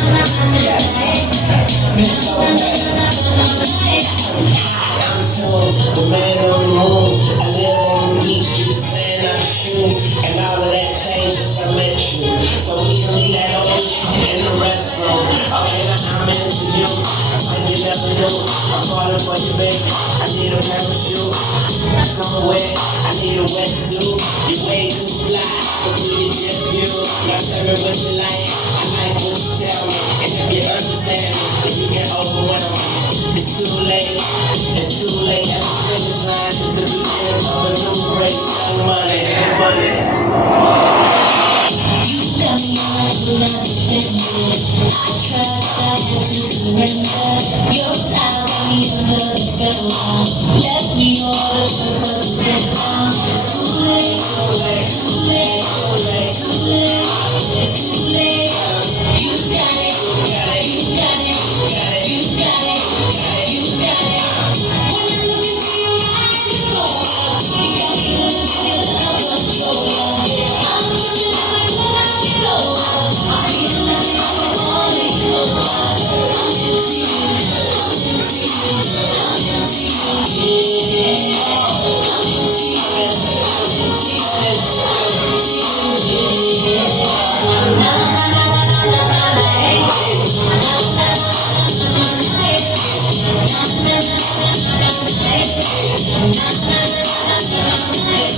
I'm told the man on the moon. I live on the beach, you stand out the shoes, and all of that changed since I met you. So we can leave that old shit in the restroom. Okay, now I'm into you, like you never knew. I'm falling for you, baby. I need a parachute. Summer wet, I need a wetsuit. You're way too fly, but we can just you. Now tell me what you like. I like what you tell me, and if you understand me, then you can overwhelm me. It's too late. It's too late at the finish line. It's the beginning of a new race. Young money. You tell me I will not defend it. I tried, I had to surrender. Your style got me under the spell. Left me all the choice but to get down. It's too late, too late, too late, too late, it's too late. You got it, you got it, you got it, you got it, you got it. When I look into your eyes, it's over. You got me hooked, feel out of control. I'm tripping like when I get over. I feel like I'm falling over. I'm into you, I'm into you, I'm into you, yeah. I'm into you, I'm into you, I'm into you, yeah. Na na na na na na na na, hey. Na na na na na na na, hey. Na na na na na na na, hey. Na na na na na na na, hey.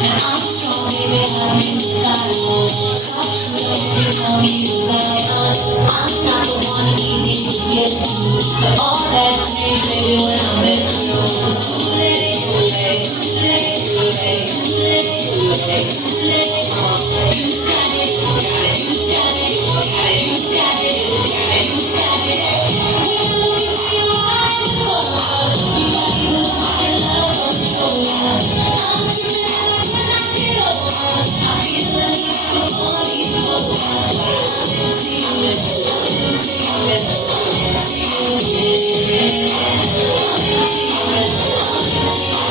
Now I'm strong, baby, I've been decided. Stop shooting, you call me Zion. I'm not the one easy to get to, but all that changed, baby, when I met you. It's too late, it's too late, it's too late, it's too late. You got it, you got it, you got it, you got it, you got it. When I look into your eyes, it's over. You got me hooked, feel out of control. I'm tripping like when I get over. I feel like it's before me over. I'm into you, I'm into you, I'm into you, yeah. I'm into you, I'm into you,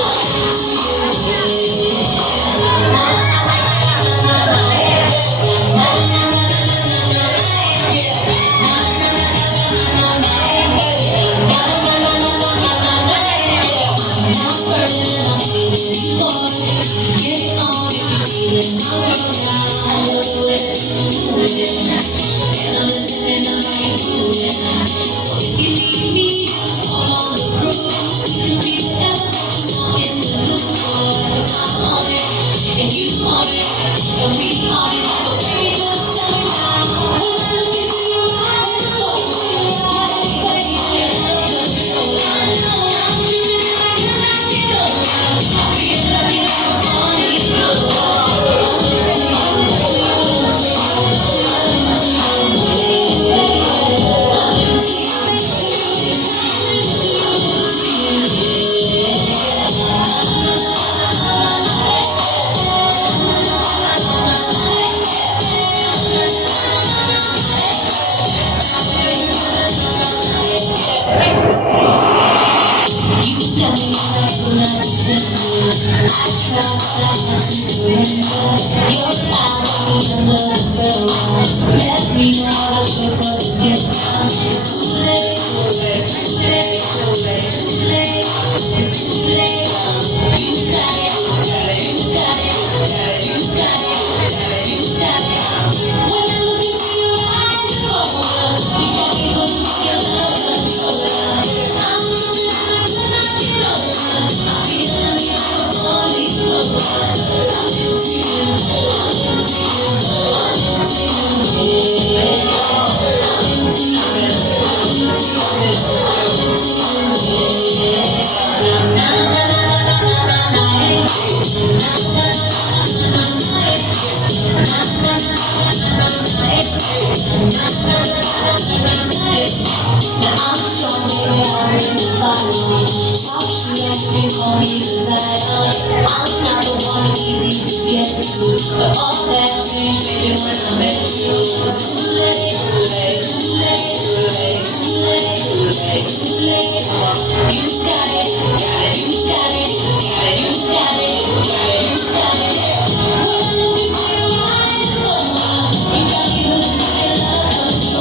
I'm into you, yeah. Na na na na na na na, yeah. Na na na na na na na, yeah. Na na na na na na na, yeah. Na na na na na na na, yeah. I'm burning and I'm feeling you boiling. Get it on if you're feeling my world now. I love the way that you're moving, and I'm listening to how you're moving. So if you need me, just call on the crew. We can be whatever that you want in the mood for. 'Cause I'm on it, and you on it, and we on it. So baby, just tell me now. When I look into your eyes, it's over. You got me way out of control. I know I'm tripping like when I get over. I feel like it's before me over. I'm into you, into you, into you, into you, yeah. I'm into you, into you, into you, into you, yeah. Na na na na na na, na na na na na na, na na You tell me I will not defend it. I tried, I had to surrender. Your style got me under the spell. Let me know the choice was to get down. It's too late, it's too late, it's too late, it's too late. You got it, you got it, you got it, you got it, you got it. When I look into your eyes, it's over. You got me hooked, feel out of control. I'm tripping like when I get over. I feel like it's before me over. I'm into you, I'm into you, I'm into you, yeah. I'm into you, I'm into you, I'm into you, yeah. Na na na na na na na na, hey. Na na na na na na na, hey. Na na na na na na na, hey. Na na na na na na, hey. Now I'm strong, baby, I've been decided. Stop shooting, you call me Zion. I'm not the one easy to get to, but all that changed, baby, when I met you. It's too late, it's too late, it's too late, it's too late. You got it, you got it, you got it, you got it, you got it. When I look into your eyes, it's over. You got me hooked, feel out of control.